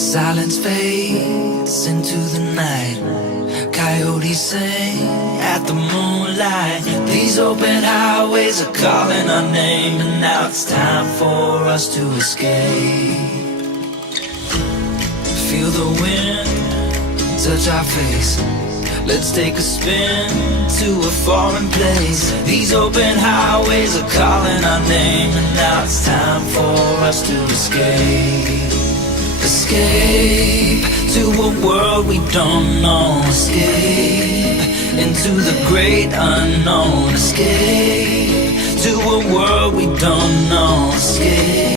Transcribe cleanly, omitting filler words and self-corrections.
Silence fades into the night. Coyotes sing at the moonlight. These open highways are calling our name, and now it's time for us to escape. Feel the wind touch our face. Let's take a spin to a foreign place. These open highways are calling our name, and now it's time for us to escape. Escape to a world we don't know. Escape into the great unknown. Escape to a world we don't know. Escape.